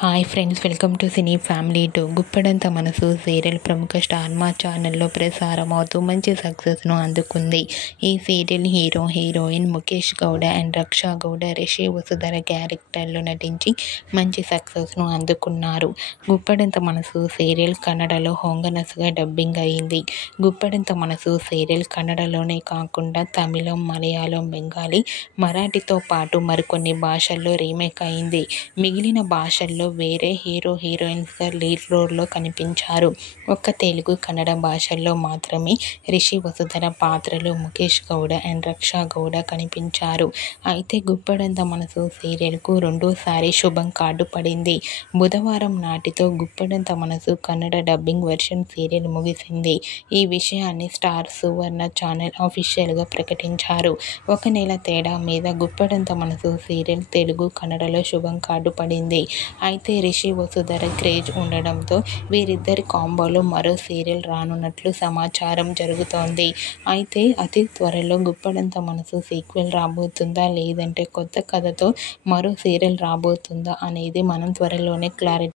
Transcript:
Hi friends, welcome to cine family two. గుప్పడంత మనసు serial ప్రముఖ స్టార్ మా ఛానల్లో ప్రసారం అవుతూ మంచి సక్సెస్ను అందుకుంది. ఈ serial heroine Mukesh Gowda and Raksha Gowda, Rishi Vasudhara క్యారెక్టర్లు నటించి మంచి సక్సెస్ను అందుకున్నారు. గుప్పడంత మనసు సీరియల్ కన్నడలో హొంగనసుగా డబ్బింగ్ అయింది. గుప్పడంత మనసు సీరియల్ కన్నడలోనే కాకుండా తమిళం, మలయాళం, బెంగాలీ, మరాఠీతో పాటు మరికొన్ని భాషల్లో రీమేక్ అయింది. మిగిలిన భాషల్లో వేరే హీరోయిన్స్గా లీడ్ రోల్లో కనిపించారు. ఒక్క తెలుగు, కన్నడ భాషల్లో మాత్రమే రిషి వసుధర పాత్రలో ముఖేష్ గౌడ అండ్ రక్షా గౌడ కనిపించారు. అయితే గుప్పడంత మనసు సీరియల్కు రెండోసారి శుభం కార్డు పడింది. బుధవారం నాటితో గుప్పడంత మనసు కన్నడ డబ్బింగ్ వెర్షన్ సీరియల్ ముగిసింది. ఈ విషయాన్ని స్టార్ సువర్ణ ఛానల్ అఫీషియల్గా ప్రకటించారు. 1 నెల తేడా మీద గుప్పడంత మనసు సీరియల్ తెలుగు, కన్నడలో శుభం కార్డు పడింది. అయితే రిషి వసుధర క్రేజ్ ఉండడంతో వీరిద్దరి కాంబోలో మరో సీరియల్ రానున్నట్లు సమాచారం జరుగుతోంది. అయితే అతి త్వరలో గుప్పడంత మనసు సీక్వెల్ రాబోతుందా, లేదంటే కొత్త కథతో మరో సీరియల్ రాబోతుందా అనేది మనం త్వరలోనే క్లారిటీ